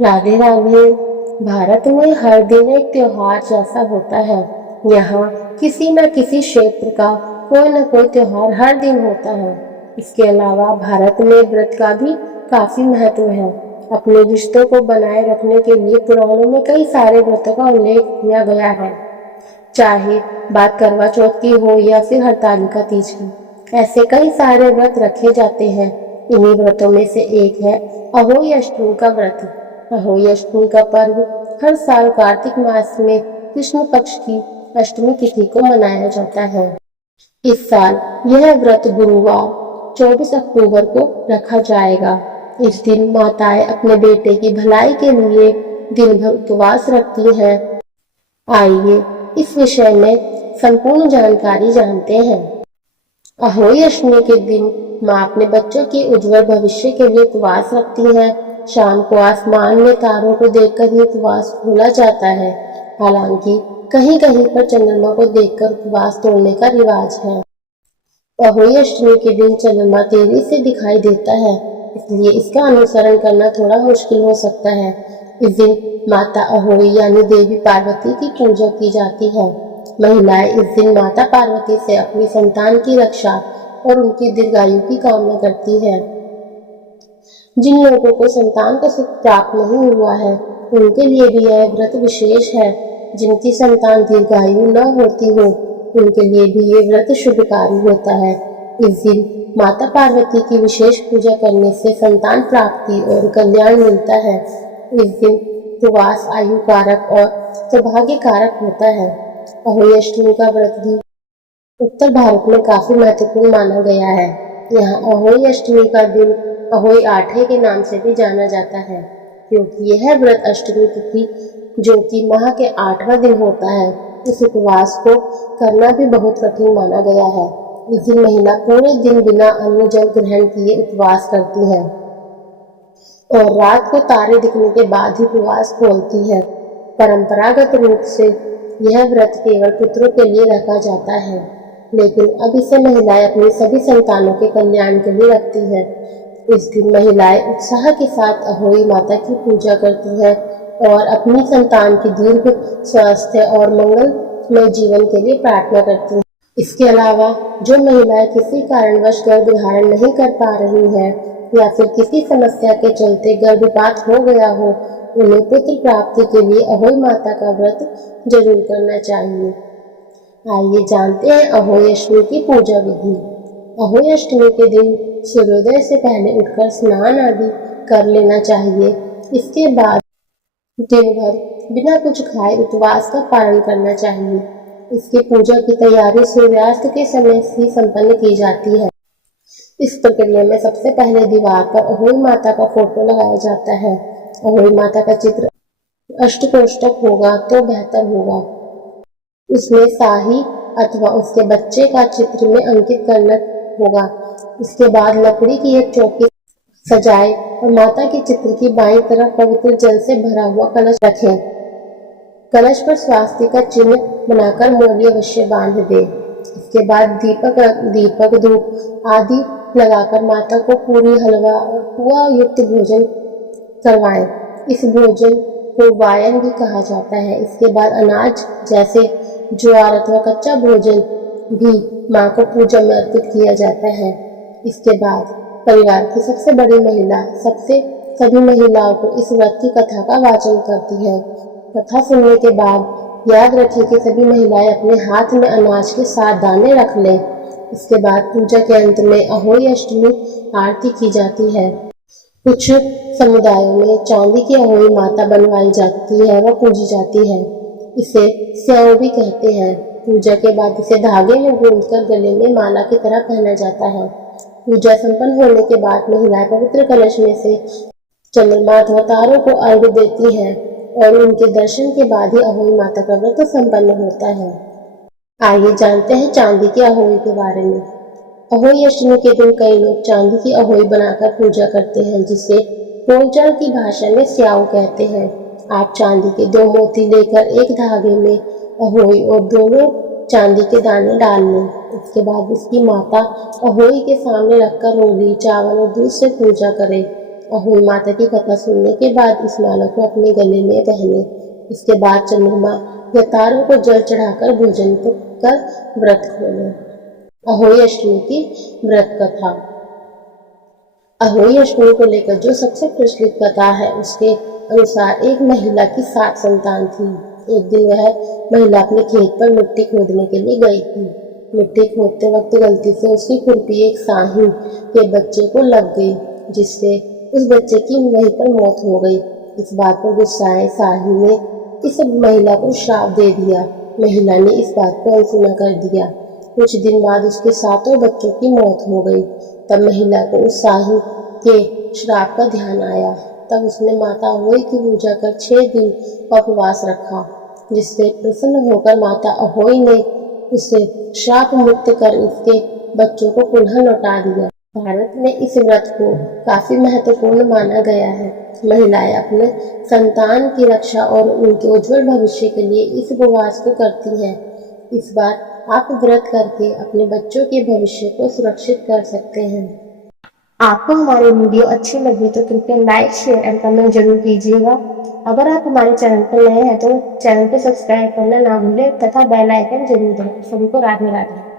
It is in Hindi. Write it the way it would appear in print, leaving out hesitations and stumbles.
राधे राधे। भारत में हर दिन एक त्योहार जैसा होता है। यहाँ किसी न किसी क्षेत्र का कोई न कोई त्योहार हर दिन होता है। इसके अलावा भारत में व्रत का भी काफी महत्व है। अपने रिश्तों को बनाए रखने के लिए पुराणों में कई सारे व्रतों का उल्लेख किया गया है। चाहे बात करवा चौथ की हो या फिर हरतालिका तीज की, ऐसे कई सारे व्रत रखे जाते हैं। इन्हीं व्रतों में से एक है अहोई अष्टमी का व्रत। अहोई अष्टमी का पर्व हर साल कार्तिक मास में कृष्ण पक्ष की अष्टमी तिथि को मनाया जाता है। इस साल यह व्रत गुरुवार 24 अक्टूबर को रखा जाएगा। इस दिन माताएं अपने बेटे की भलाई के लिए दिन भर उपवास रखती हैं। आइए इस विषय में संपूर्ण जानकारी जानते हैं। अहोई अष्टमी के दिन माँ अपने बच्चों के उज्जवल भविष्य के लिए उपवास रखती है। शाम को आसमान में तारों को देखकर ही उपवास खोला जाता है। हालांकि कहीं कहीं पर चंद्रमा को देखकर उपवास तोड़ने का रिवाज है। अहोई अष्टमी के दिन चंद्रमा तेजी से दिखाई देता है, इसलिए इसका अनुसरण करना थोड़ा मुश्किल हो सकता है। इस दिन माता अहोई यानी देवी पार्वती की पूजा की जाती है। महिलाएं इस दिन माता पार्वती से अपनी संतान की रक्षा और उनकी दीर्घायु की कामना करती है। जिन लोगों को संतान का सुख प्राप्त नहीं हुआ है, उनके लिए भी यह व्रत विशेष है। जिनकी संतान दीर्घायु न होती हो, उनके लिए भी ये व्रत शुभकारी होता है। इस दिन माता पार्वती की विशेष पूजा करने से संतान प्राप्ति और कल्याण मिलता है। इस दिन उपवास आयु कारक और सौभाग्य कारक होता है। अहोई अष्टमी का व्रत भी उत्तर भारत में काफी महत्वपूर्ण माना गया है। यहाँ अहोई अष्टमी का दिन अहोई आठे के नाम से भी जाना जाता है, क्योंकि यह व्रत अष्टमी तिथि जो कि माह के 8वां दिन होता है। इस उपवास को करना भी बहुत कठिन माना गया है। इस दिन महिला पूरे दिन बिना अन्न जल ग्रहण किए उपवास करती है और रात को तारे दिखने के बाद ही उपवास खोलती है। परंपरागत रूप से यह व्रत केवल पुत्रों के लिए रखा जाता है, लेकिन अब इसे महिलाएं अपनी सभी संतानों के कल्याण के लिए रखती है। इस दिन महिलाएं उत्साह के साथ अहोई माता की पूजा करती हैं और अपनी संतान की दीर्घ स्वास्थ्य और मंगलमय जीवन के लिए प्रार्थना करती हैं। इसके अलावा जो महिलाएं किसी कारणवश गर्भ धारण नहीं कर पा रही हैं या फिर किसी समस्या के चलते गर्भपात हो गया हो, उन्हें पुत्र प्राप्ति के लिए अहोई माता का व्रत जरूर करना चाहिए। आइए जानते हैं अहोई अष्टमी की पूजा विधि। अहोई अष्टमी के दिन सूर्योदय से पहले उठकर स्नान आदि कर लेना चाहिए। इसके बाद दिन भर बिना कुछ खाए उपवास का पालन करना चाहिए। इसकी पूजा की तैयारी सूर्यास्त के समय ही संपन्न की जाती है। इस प्रक्रिया में सबसे पहले दीवार पर अहोई माता का फोटो लगाया जाता है। अहोई माता का चित्र अष्टकोष्ठक होगा तो बेहतर होगा। उसमें शाही अथवा उसके बच्चे का चित्र में अंकित करना होगा। इसके बाद लकड़ी की एक चौकी सजाए और माता के चित्र की बाईं तरफ पवित्र जल से भरा हुआ कलश रखें। कलश पर स्वास्तिका चिन्ह बनाकर मौली अवश्य बांध दे। इसके बाद दीपक धूप आदि लगाकर माता को पूरी हलवा और पुआ युक्त भोजन करवाएं। इस भोजन को वायन भी कहा जाता है। इसके बाद अनाज जैसे ज्वार अथवा कच्चा भोजन भी माँ को पूजा में अर्पित किया जाता है। इसके बाद परिवार की सबसे बड़ी महिला सभी महिलाओं को इस व्रत की कथा का वाचन करती है। कथा सुनने के बाद याद रखें कि सभी महिलाएं अपने हाथ में अनाज के 7 दाने रख लें। इसके बाद पूजा के अंत में अहोई अष्टमी आरती की जाती है। कुछ समुदायों में चांदी की अहोई माता बनवाई जाती है व पूजी जाती है। इसे स्याऊ भी कहते हैं। पूजा के बाद इसे धागे में गूंथकर गले में माला की तरह पहना जाता है। पूजा संपन्न होने के बाद महिलाएं पवित्र कलश में से चंद्रमा अथवा तारों को अर्घ्य देती हैं और उनके दर्शन के बाद ही अहोई माता का व्रत संपन्न होता है। आइए जानते हैं चांदी की अहोई के बारे में। अहोई अष्टमी के दिन कई लोग चांदी की अहोई बनाकर पूजा करते हैं, जिसे बोलचाल की भाषा में स्याऊ कहते हैं। आप चांदी के 2 मोती लेकर एक धागे में अहोई और दोनों चांदी के दाने डाल लें। इसके बाद इसकी माता अहोई के सामने रखकर रोली चावल और दूध से पूजा करें। अहोई माता की कथा सुनने के बाद इस माला को अपने गले में पहने। इसके बाद चंद्रमा या तारों को जल चढ़ाकर भोजन कर व्रत खोले। अहोई अष्टमी की व्रत कथा। अहोई अष्टमी को लेकर जो सबसे प्रचलित कथा है उसके अनुसार एक महिला की 7 संतान थी। एक दिन वह महिला अपने खेत पर मिट्टी खोदने के लिए गई थी। मिट्टी खोदते वक्त गलती से उसकी खुरपी एक साही के बच्चे को लग गई, जिससे उस बच्चे की वहीं पर मौत हो गई। इस बात पर गुस्साए साही ने इस महिला को श्राप दे दिया। महिला ने इस बात को अनसुना कर दिया। कुछ दिन बाद उसके 7 बच्चों की मौत हो गई। तब महिला को उस साही के श्राप का ध्यान आया। तब उसने माता अहोई की पूजा कर 6 दिन उपवास रखा, जिससे प्रसन्न होकर माता अहोई ने उसे श्राप मुक्त कर उसके बच्चों को पुनः लौटा दिया। भारत में इस व्रत को काफी महत्वपूर्ण माना गया है। महिलाएं अपने संतान की रक्षा और उनके उज्जवल भविष्य के लिए इस उपवास को करती हैं। इस बार आप व्रत करके अपने बच्चों के भविष्य को सुरक्षित कर सकते हैं। आपको हमारी वीडियो अच्छी लगी तो कृपया लाइक, शेयर एंड कमेंट जरूर कीजिएगा। अगर आप हमारे चैनल पर नए हैं तो चैनल को सब्सक्राइब करना ना भूलें तथा बेल आइकन जरूर दबाएं। सभी को राधे राधे।